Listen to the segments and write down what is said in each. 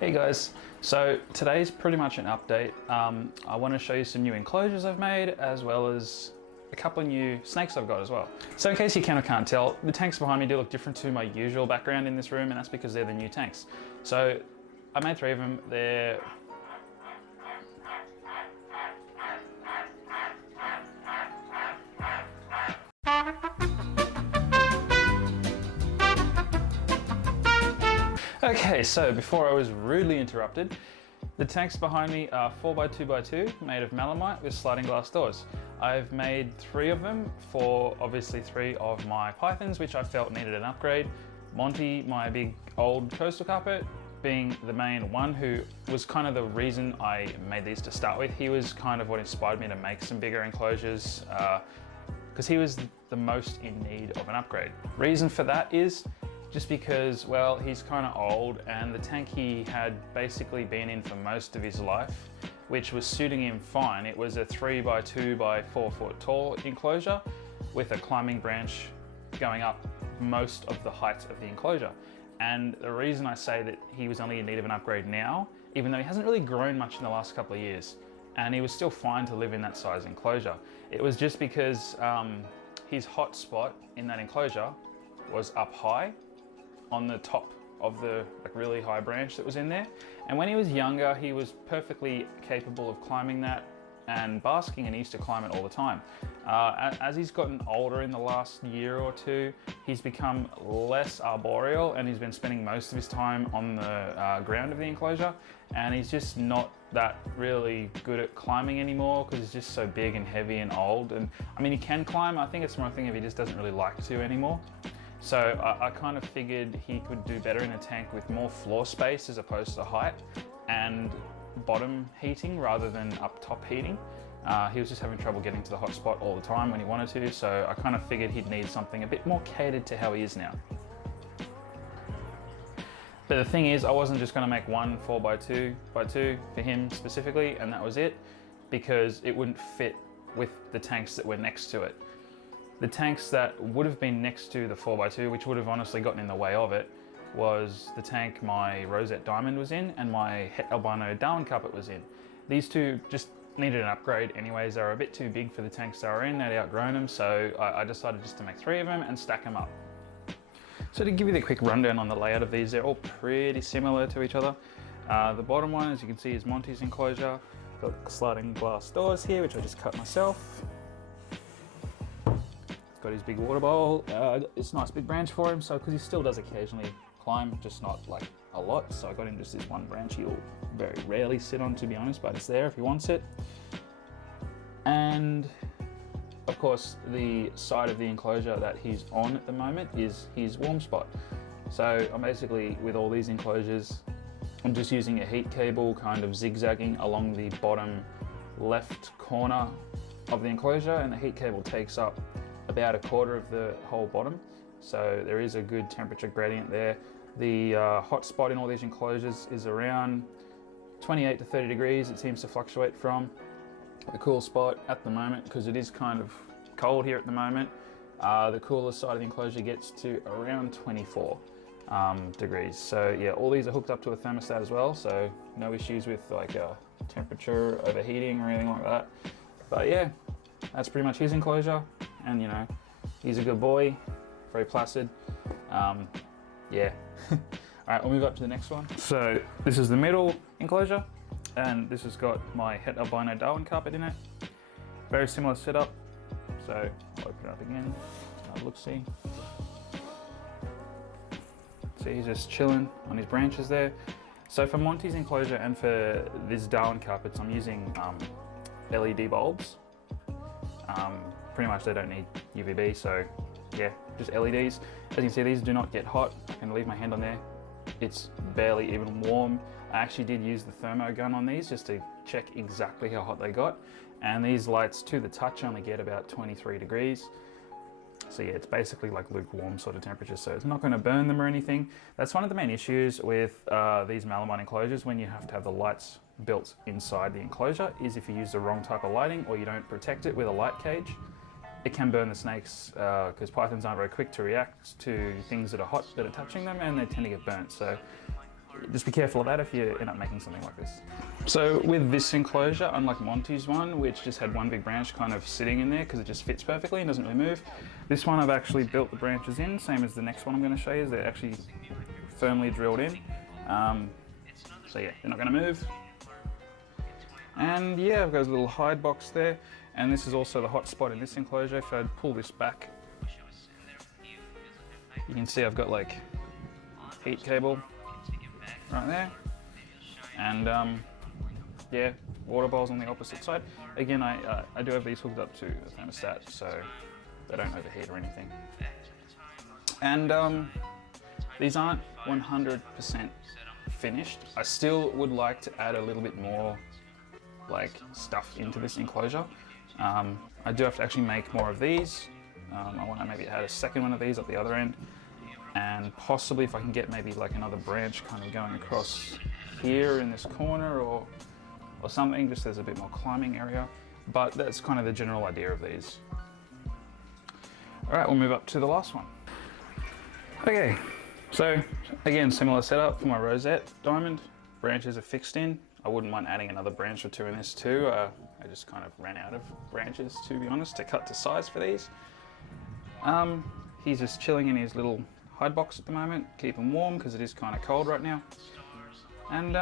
Hey guys, so today's pretty much an update. I want to show you some new enclosures I've made as well as a couple of new snakes I've got as well. So in case you can or can't tell, the tanks behind me do look different to my usual background in this room, and that's because they're the new tanks. So I made 3 of them. They're Okay, so before I was rudely interrupted, the tanks behind me are 4x2x2 made of melamite with sliding glass doors. I've made 3 of them for obviously 3 of my pythons, which I felt needed an upgrade. Monty, my big old coastal carpet, being the main one, who was kind of the reason I made these to start with. He was kind of what inspired me to make some bigger enclosures because he was the most in need of an upgrade. Reason for that is just because, well, he's kind of old and the tank he had basically been in for most of his life, which was suiting him fine. It was a 3x2x4 foot tall enclosure with a climbing branch going up most of the height of the enclosure. And the reason I say that he was only in need of an upgrade now, even though he hasn't really grown much in the last couple of years, and he was still fine to live in that size enclosure, it was just because his hot spot in that enclosure was up high on the top of the really high branch that was in there. And when he was younger, he was perfectly capable of climbing that and basking, and he used to climb it all the time. As he's gotten older in the last year or two, he's become less arboreal and he's been spending most of his time on the ground of the enclosure, and he's just not that really good at climbing anymore because he's just so big and heavy and old. And I mean, he can climb. I think it's more a thing if he just doesn't really like to anymore. So I kind of figured he could do better in a tank with more floor space as opposed to height and bottom heating rather than up top heating. He was just having trouble getting to the hot spot all the time when he wanted to, so I kind of figured he'd need something a bit more catered to how he is now. But the thing is, I wasn't just going to make one 4x2x2 for him specifically and that was it, because it wouldn't fit with the tanks that were next to it. The tanks that would have been next to the 4x2, which would have honestly gotten in the way of it, was the tank my Rosette Diamond was in and my Het Albino Darwin Carpet was in. These two just needed an upgrade anyways. They were a bit too big for the tanks they were in, they'd outgrown them, so I decided just to make 3 of them and stack them up. So to give you the quick rundown on the layout of these, they're all pretty similar to each other. The bottom one, as you can see, is Monty's enclosure. Got sliding glass doors here, which I just cut myself. Got his big water bowl. Got this nice big branch for him, so because he still does occasionally climb, just not like a lot, so I got him just this one branch he'll very rarely sit on, to be honest, but it's there if he wants it. And of course the side of the enclosure that he's on at the moment is his warm spot. So I'm basically, with all these enclosures, I'm just using a heat cable kind of zigzagging along the bottom left corner of the enclosure, and the heat cable takes up about a quarter of the whole bottom, so there is a good temperature gradient there. The hot spot in all these enclosures is around 28 to 30 degrees. It seems to fluctuate from. The cool spot at the moment, because it is kind of cold here at the moment, the coolest side of the enclosure gets to around 24 degrees. So yeah, all these are hooked up to a thermostat as well, so no issues with like temperature overheating or anything like that. But yeah, that's pretty much his enclosure. And you know, he's a good boy, very placid. Yeah. All right, we'll move up to the next one. So this is the middle enclosure, and this has got my Het Albino Darwin Carpet in it. Very similar setup. So I'll open it up again, have a look-see. See, he's just chilling on his branches there. So for Monty's enclosure and for this Darwin carpets, I'm using LED bulbs. Pretty much they don't need UVB, so yeah, just LEDs. As you can see, these do not get hot. I can leave my hand on there. It's barely even warm. I actually did use the thermo gun on these just to check exactly how hot they got. And these lights to the touch only get about 23 degrees. So yeah, it's basically like lukewarm sort of temperature, so it's not going to burn them or anything. That's one of the main issues with these melamine enclosures when you have to have the lights built inside the enclosure, is if you use the wrong type of lighting or you don't protect it with a light cage, it can burn the snakes, because pythons aren't very quick to react to things that are hot that are touching them, and they tend to get burnt. So just be careful of that if you end up making something like this. So with this enclosure, unlike Monty's one, which just had one big branch kind of sitting in there because it just fits perfectly and doesn't really move, this one I've actually built the branches in, same as the next one I'm going to show you. They're actually firmly drilled in. So yeah, they're not going to move. And yeah, I've got a little hide box there, and this is also the hot spot in this enclosure. If I pull this back, you can see I've got like heat cable right there, and yeah, water bowls on the opposite side. Again, I do have these hooked up to a thermostat, so they don't overheat or anything. And these aren't 100% finished. I still would like to add a little bit more like stuff into this enclosure. I do have to actually make more of these. I want to maybe add a second one of these at the other end, and possibly if I can get maybe like another branch kind of going across here in this corner or something, just there's a bit more climbing area. But that's kind of the general idea of these. All right, we'll move up to the last one. Okay, so again, similar setup for my rosette diamond. Branches are fixed in. I wouldn't mind adding another branch or two in this too. I just kind of ran out of branches, to be honest, to cut to size for these. He's just chilling in his little hide box at the moment, keep him warm because it is kind of cold right now. And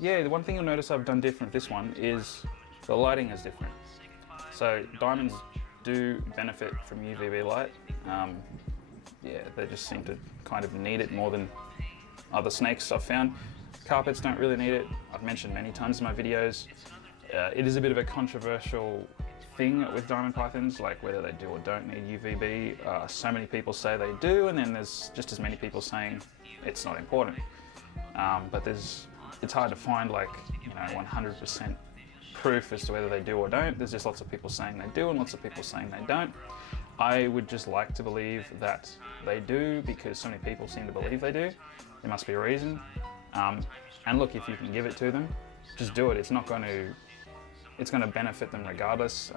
yeah, the one thing you'll notice I've done different with this one is the lighting is different. So diamonds do benefit from UVB light. Yeah, they just seem to kind of need it more than other snakes I've found. Carpets don't really need it. I've mentioned many times in my videos. It is a bit of a controversial thing with diamond pythons, like whether they do or don't need UVB. So many people say they do, and then there's just as many people saying it's not important. But it's hard to find like 100% proof as to whether they do or don't. There's just lots of people saying they do and lots of people saying they don't. I would just like to believe that they do because so many people seem to believe they do. There must be a reason. And look, if you can give it to them, just do it. It's going to benefit them regardless.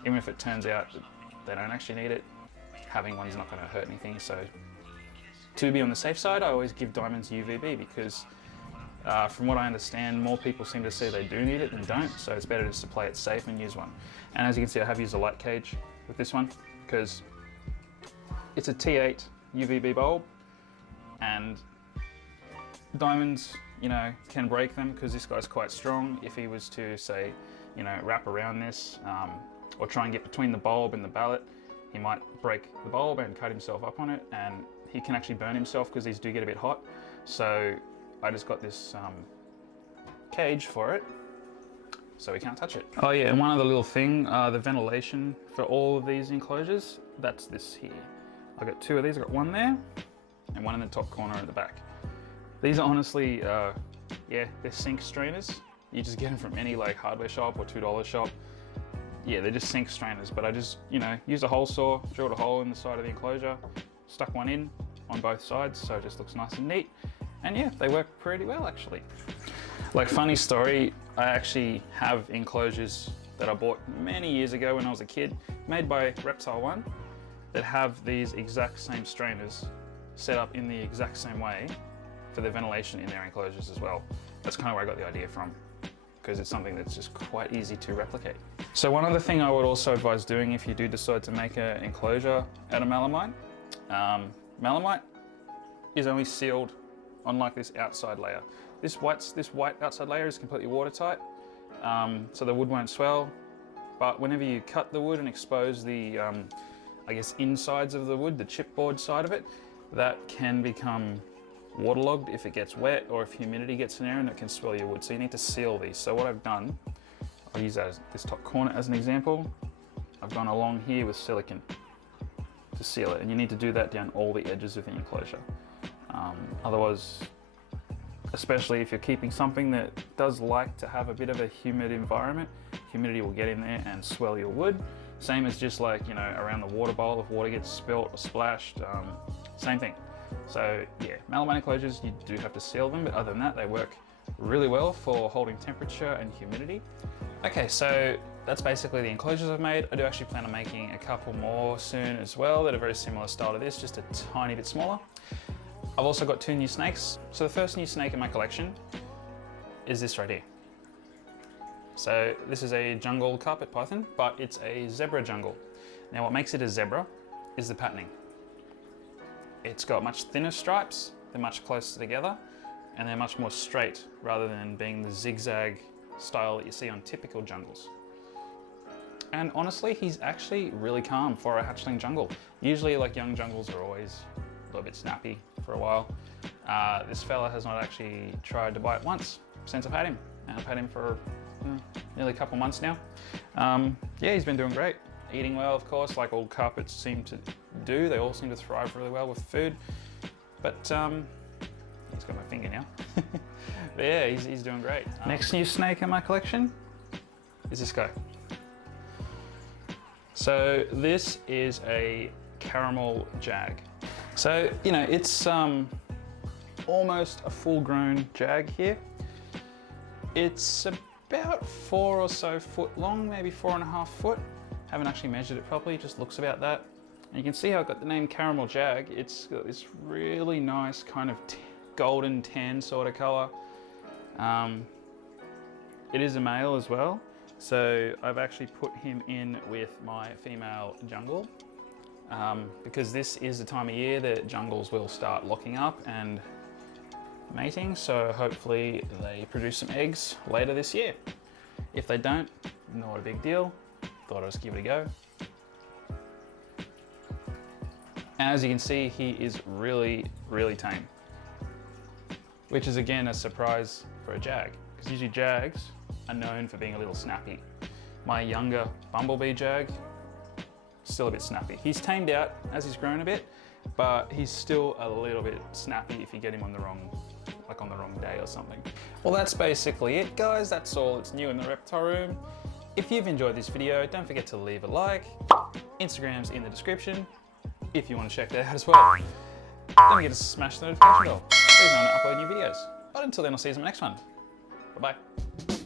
Even if it turns out that they don't actually need it, having one's not going to hurt anything. So to be on the safe side, I always give diamonds UVB because from what I understand, more people seem to say they do need it than don't. So it's better just to play it safe and use one. And as you can see, I have used a light cage with this one because it's a T8 UVB bulb, and diamonds, can break them because this guy's quite strong. If he was to say, wrap around this or try and get between the bulb and the ballet, he might break the bulb and cut himself up on it, and he can actually burn himself because these do get a bit hot. So I just got this cage for it, so we can't touch it. Oh yeah, and one other little thing, the ventilation for all of these enclosures, that's this here. I got two of these. I got one there and one in the top corner at the back. These are honestly, yeah, they're sink strainers. You just get them from any like hardware shop or $2 shop. Yeah, they're just sink strainers, but I just, used a hole saw, drilled a hole in the side of the enclosure, stuck one in on both sides, so it just looks nice and neat. And yeah, they work pretty well actually. Like, funny story, I actually have enclosures that I bought many years ago when I was a kid, made by Reptile One, that have these exact same strainers set up in the exact same way for the ventilation in their enclosures as well. That's kind of where I got the idea from, because it's something that's just quite easy to replicate. So one other thing I would also advise doing if you do decide to make an enclosure out of melamine, melamine is only sealed on like this outside layer. This white outside layer is completely watertight, so the wood won't swell. But whenever you cut the wood and expose the, I guess, insides of the wood, the chipboard side of it, that can become waterlogged if it gets wet or if humidity gets in there, and it can swell your wood. So you need to seal these. So what I've done, I'll use that as this top corner as an example. I've gone along here with silicone to seal it, and you need to do that down all the edges of the enclosure. Otherwise, especially if you're keeping something that does like to have a bit of a humid environment, humidity will get in there and swell your wood. Same as just like, around the water bowl, if water gets spilt or splashed, same thing. So yeah, melamine enclosures, you do have to seal them, but other than that, they work really well for holding temperature and humidity. Okay, so that's basically the enclosures I've made. I do actually plan on making a couple more soon as well that are very similar style to this, just a tiny bit smaller. I've also got 2 new snakes. So the first new snake in my collection is this right here. So this is a jungle carpet python, but it's a zebra jungle. Now what makes it a zebra is the patterning. It's got much thinner stripes, they're much closer together, and they're much more straight rather than being the zigzag style that you see on typical jungles. And honestly, he's actually really calm for a hatchling jungle. Usually like young jungles are always a little bit snappy for a while. This fella has not actually tried to bite once since I've had him. And I've had him for nearly a couple months now. Yeah, he's been doing great. Eating well, of course, like all carpets seem to do. They all seem to thrive really well with food. But he's got my finger now. But yeah, he's doing great. Next new snake in my collection is this guy. So this is a caramel jag. So, you know, it's almost a full-grown jag here. It's about 4 or so foot long, maybe 4.5 foot. Haven't actually measured it properly, just looks about that. And you can see how I got the name Caramel Jag. It's got this really nice kind of golden tan sort of color. It is a male as well. So I've actually put him in with my female jungle because this is the time of year that jungles will start locking up and mating. So hopefully they produce some eggs later this year. If they don't, not a big deal. Thought I'd just give it a go. As you can see, he is really, really tame, which is again a surprise for a jag, because usually jags are known for being a little snappy. My younger bumblebee jag, still a bit snappy. He's tamed out as he's grown a bit, but he's still a little bit snappy if you get him on the wrong day or something. Well, that's basically it, guys. That's all that's new in the reptile room. If you've enjoyed this video, don't forget to leave a like. Instagram's in the description if you want to check that out as well. Don't forget to smash the notification bell so you know when I upload new videos. But until then, I'll see you in the next one. Bye-bye.